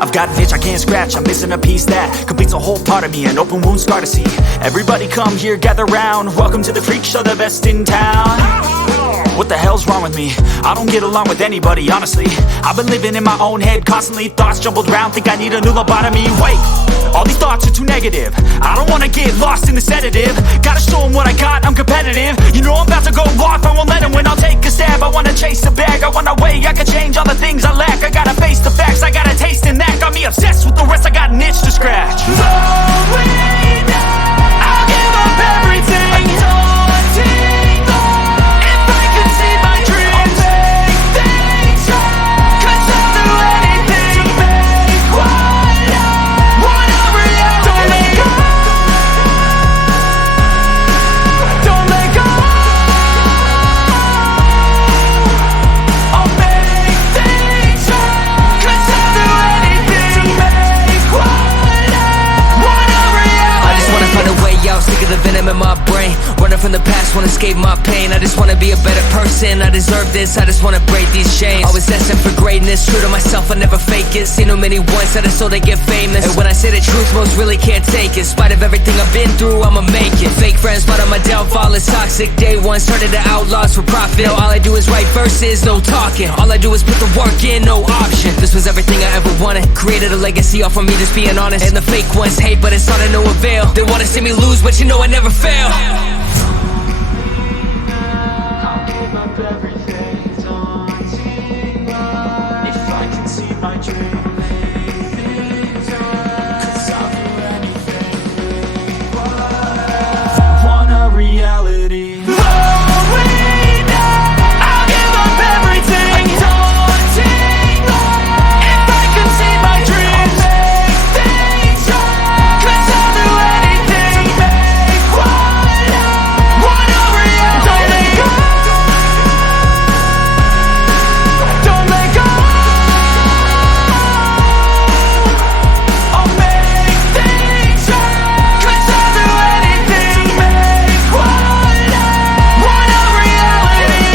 I've got an itch I can't scratch, I'm missing a piece that completes a whole part of me, an open wound scar to see. Everybody come here, gather round, welcome to the freak show, the best in town. What the hell's wrong with me? I don't get along with anybody, honestly. I've been living in my own head constantly, thoughts jumbled round, think I need a new lobotomy. Wait, all these thoughts are too negative, I don't wanna get lost in the sedative. Gotta show them what I got, I'm competitive. You know I'm about to go off, I won't let them win, I'll take a stab. I wanna chase the bag, I wanna weigh, I can change all the things I lack. I gotta face the facts, I got a taste in that. Got me obsessed with the rest, I got an itch to scratch. Slowing down, I'll give up everything. Daunting thought, if I could see my dreams, I'll make things right. 'Cause I'll do anything to make what I want a reality. Don't let go, don't let go. I'll make things right. 'Cause I'll do anything to make what I want a reality. I just wanna find a way out, sick of the venom in my brain. Running from the past, wanna escape my pain. I just wanna be a better person, I deserve this. I just wanna break these chains. Always destined for greatness, true to myself, I never fake it. Seen too many once that is so they get famous. And when I say the truth, most really can't take it. In spite of everything I've been through, I'ma make it. Fake friends, but on my downfall is toxic. Day one, started to outlaws for profit. Now all I do is write verses, no talking. All I do is put the work in, no option. This was everything I ever wanted. Created a legacy off of me, just being honest. And the fake ones hate, but it's all to no avail. They wanna see me lose, but you know I never fail. I'll give up everything, daunting life. If I can see my dream, make things right. 'Cause I'll do anything, want a reality. Slowing down, I'll give up everything. Daunting life. If I can see my dreams, make things right. 'Cause I'll do anything to make what I want a reality. Don't let go, don't let go. I'll make things right. 'Cause I'll do anything to make what I want a reality.